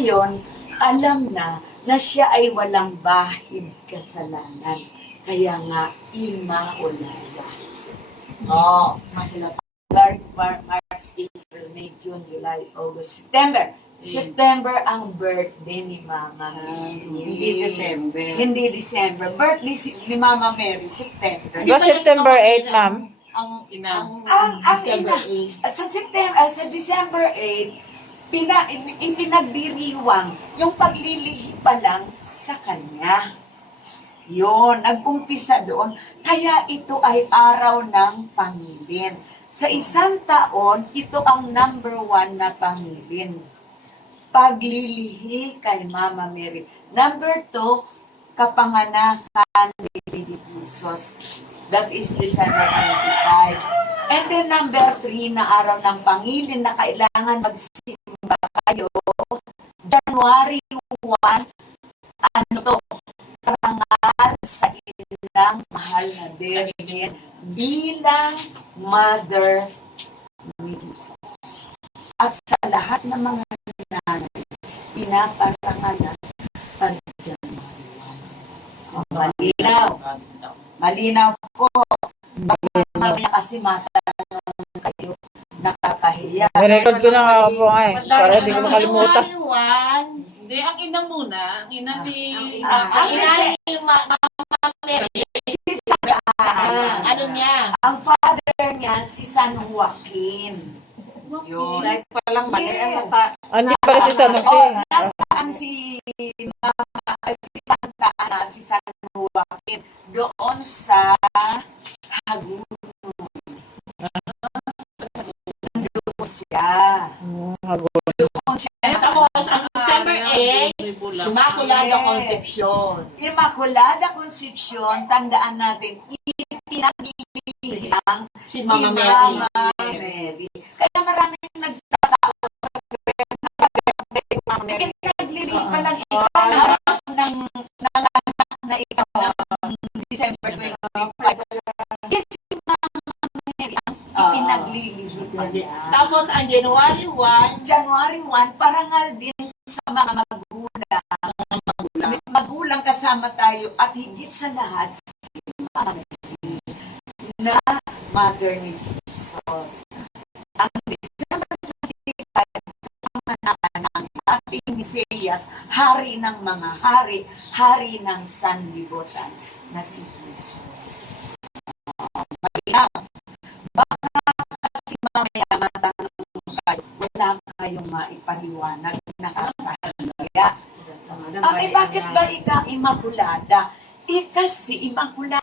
Ngayon, alam na siya ay walang bahid kasalanan. Kaya nga, Immaculada. Mahilap. March, April, May, June, July, August, September. September ang birthday ni Mama Mary. Hindi December. Hindi December. Birthday ni Mama Mary, September. Hanggang September 8, ma'am. Ang ina. Ang December ina, sa December 8, ipinagdiriwang yung paglilihi pa lang sa kanya. Yun, nag-umpisa doon. Kaya ito ay araw ng pangilin. Sa isang taon, ito ang number 1 na pangilin. Paglilihi kay Mama Mary. Number 2, kapanganakan ni Baby Jesus. That is December 25. And then number 3 na araw ng pangilin na kailangan magsimba kayo. January 1, ano to? Karangal sa ilang mahal na Virgin bilang Mother ni Jesus. At sa lahat ng mga nanay, pinaparangalan pag January 1. So, malinaw. Malinaw po. Mamaya kasi matanong kayo, nakakahiya. Record ko na nga po nga eh. Para hindi ko makalimutan. Hindi, ang ina muna. Ang ina ni... Ang ina ni Mama Mary. si San Ano niya? Ang father niya, si San Joaquin. Yun. Kahit palang mali. Yes. Hindi pala si San Jose. Nasaan si Santa Ana at si San Joaquin? Doon sa Hagunon. Doon siya. Doon siya. Tapos, ang December 8, Immaculada Concepcion. Immaculada Concepcion, tandaan natin, ipinaglilihang Si Mama Mary. Mary. Kaya maraming nagtatao naglilihi pa lang ikaw ng anak na ikaw ng December 25. Kasi si Mama Mary ang ipinaglilihi pa niya. Tapos, ang January 1, January 1, parangal din sa mga magulang kasama tayo at higit sa lahat si Mama Mary na Mother ni Jesus. Ang December 25, pamanakan ng ating Mesiyas, hari ng mga hari, hari ng sanlibutan na si Jesus. Malinaw. Baka kasi mamaya matanong kayo, wala kayong maipaliwanag na kakahiya. Bakit ba Immaculada? Kasi Immaculada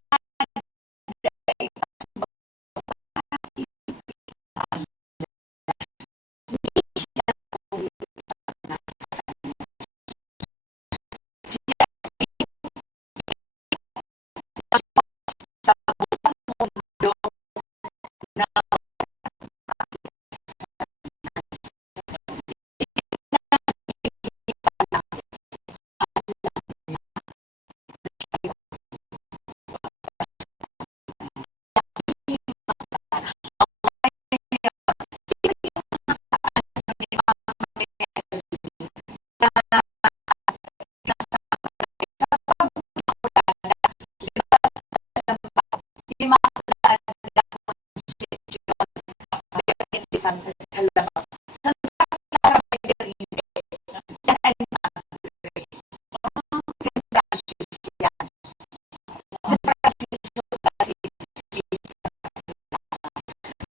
sa mundo na Santa Salama. Santa Clara Margarita. Yan ay si Francis yan. Si Francis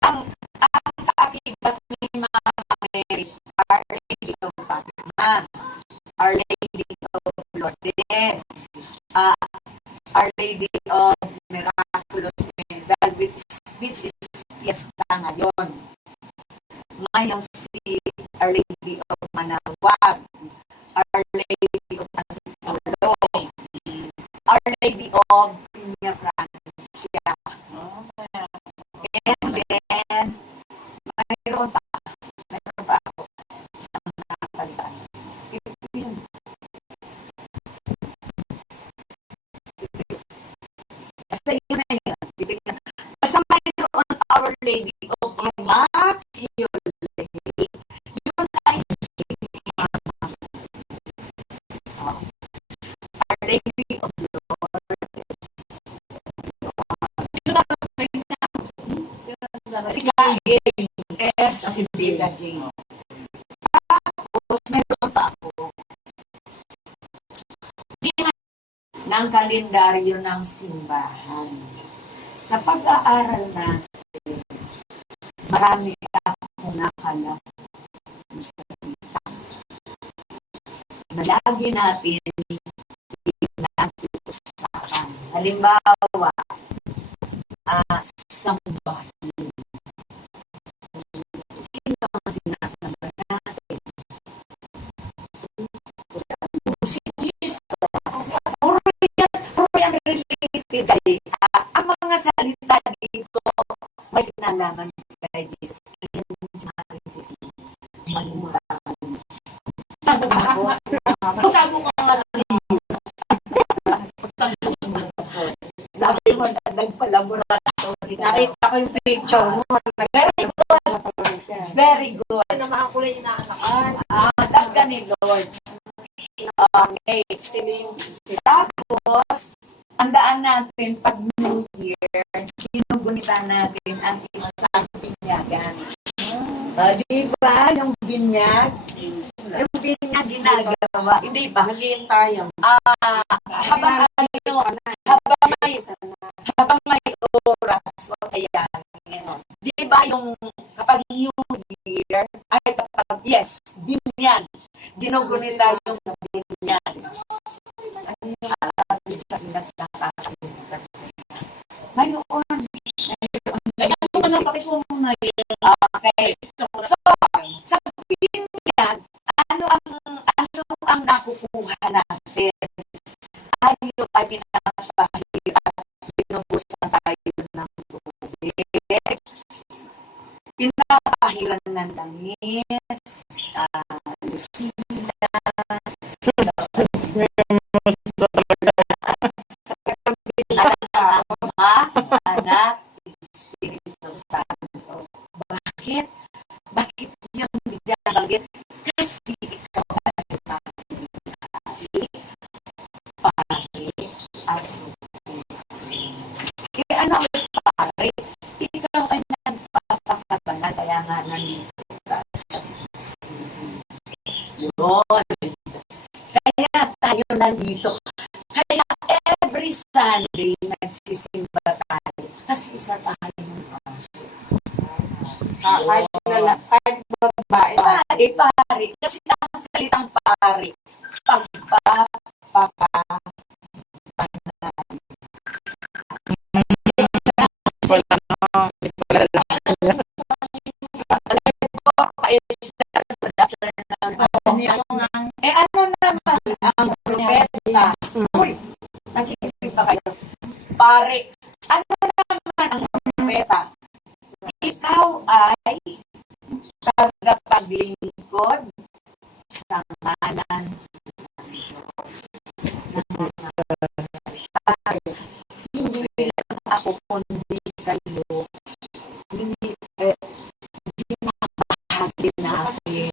ang kaakibat ni Mama Mary, Our Lady of Fatima, Our Lady of Lourdes, Our Lady of Miraculous Medal, which is fiesta ngayon. Ngayon si Our Lady of Manawag, Our Lady of Antipolo, Our Lady of Piña Francia. And then, mayroon pa ako sa mga tanda. Basta yun na yun. Basta mayroon Our Lady of Immaculate. Yun ay si Mama Si Tita James. Tapos, meron pa ako. Ng kalendaryo ng simbahan. Sa pag-aaral natin, marami akong nakalap sa salita. Na lagi natin pinag-uusapan. Halimbawa, sambahin. Sino ang sinasamba natin? Si Jesus. Puro yan related. Ang mga salita dito, may kinalaman kay Jesus. Kaya si Maria si Malimutan. Pagkago ka nga Sabi mo, nagpa-laboratory. Nakita ko yung picture mo. Very good. Very good. na mga kulay na anakan. Tagka ni Lord. Okay. Tapos, andaan natin pag New Year, ginugunita natin ang isang binyagan. Di ba? Yung binyag? Yung binyag ginagawa. Hindi ba? Naging tayo. Habang may oras o sayangin. Di ba yung kapag New Year, ay kapag, yes, binyag. Ginugunita yung binyag. Sa inat ng kakalimutan. Ngayon. Okay. So, sa binyag, ano ang nakukuha natin? Tayo ay pinapahirap, pinubusan tayo ng tubig, pinapahiran ng langis, lusina, Ama, Anak, Espiritu Santo. Bakit? Bakit yung bigyan? Kasi ikaw ay pari, at kaya ano ang pari? Ikaw ay nagpapakabana, kaya nga nandito sa yun. Kaya tayo nandito. Kaya every Sunday, nagsisimba tayo. Kasi isa tayo ng Kahit babae. pari. Kasi ang salitang pari, pagpapapanay. Ano naman ang propeta? Uy, nakikinig pa kayo. Pare, ano naman ang propeta? Ikaw ay tagapaglingkod sa ngalan ng Diyos. Hindi lang ako kundi kayo. Hindi binabahagi natin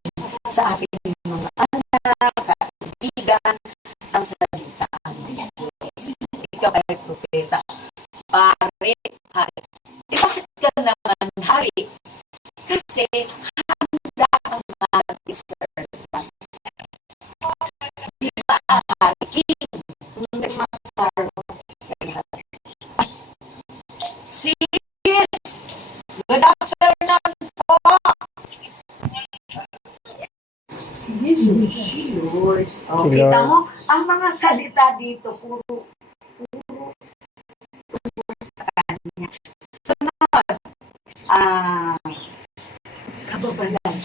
sa aking mga anak, kaibigan, ang salita ng Diyos. Ikaw ay propeta. Pare, hari. Bakit ka naman hari? Kasi handa kang mag-serve. Di ba hari? King. Nagsaserve sa lahat. Sis! Good afternoon po! Sure. O, kita mo, ang mga salita dito, puro sa kanya. Sunod, kababalaghan.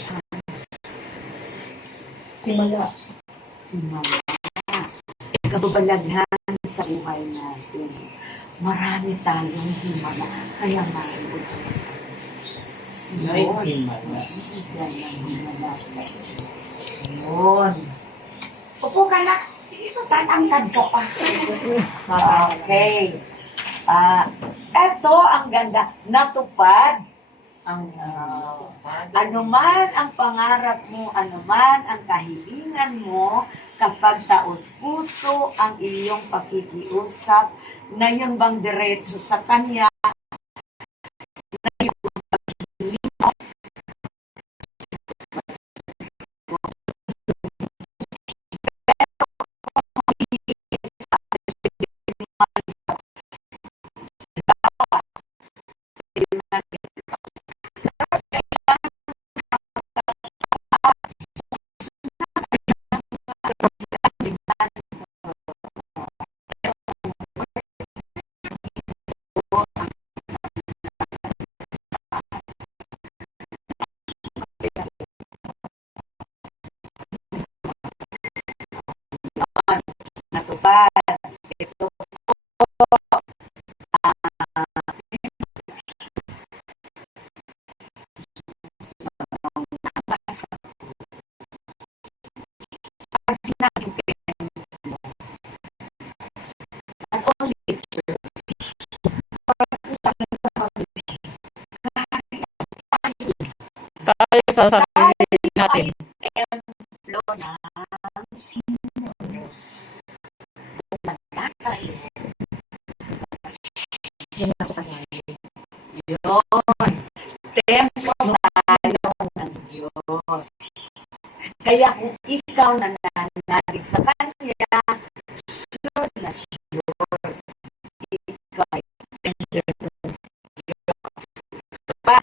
Himala. Kababalaghan sa buhay natin. Marami tayong himala. Kaya mabuti. Siyon. Himala. Ibigay ng himala sa iyo. Yun. Upo ka na. Tatangkad ka pa. Okay. Eto ang ganda. Natupad ang anuman ang pangarap mo, anuman ang kahilingan mo, kapag taos-puso ang iyong pakikiusap, na yun bang diretso sa Kanya, na yung sa sarili natin. Templo ng Pumatay. Yan ako tayo. Yun. Templo tayo ng Diyos. Kaya kung ikaw nananalig sa Kanya, sure na sure, ikaw ay templo ng Diyos. Diba?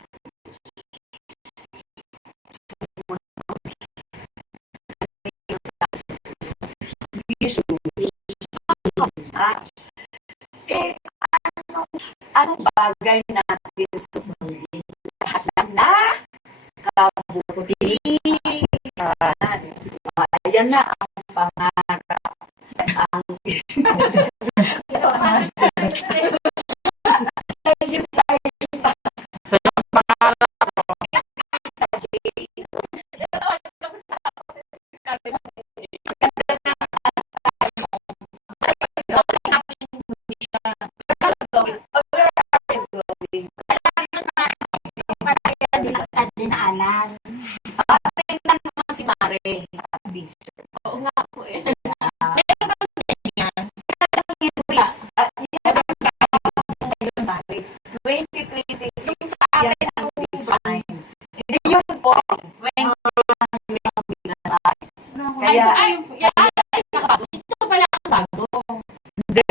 Eh, anong bagay natin susundin? Lahat lang na kabutihan. Ayan na ang pangarap. Ang Dinaanan. tingnan mo si Mare. Oo nga po eh. Yan ang Mare. 2026 yan ang design. Hindi yun po. 2026. Kaya, Ito pala ang bago. Hindi,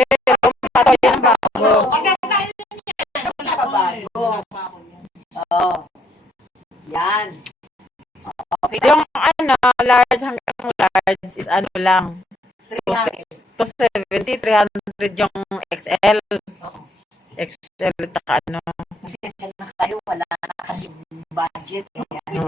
pato yan ang bago. bago. Oo. Yan. Okay. Yung large hanggang large is lang. 300. 270, 300 yung XL. Oo. XL taka Kasi dyan na kayo, wala na kasi budget. Yan.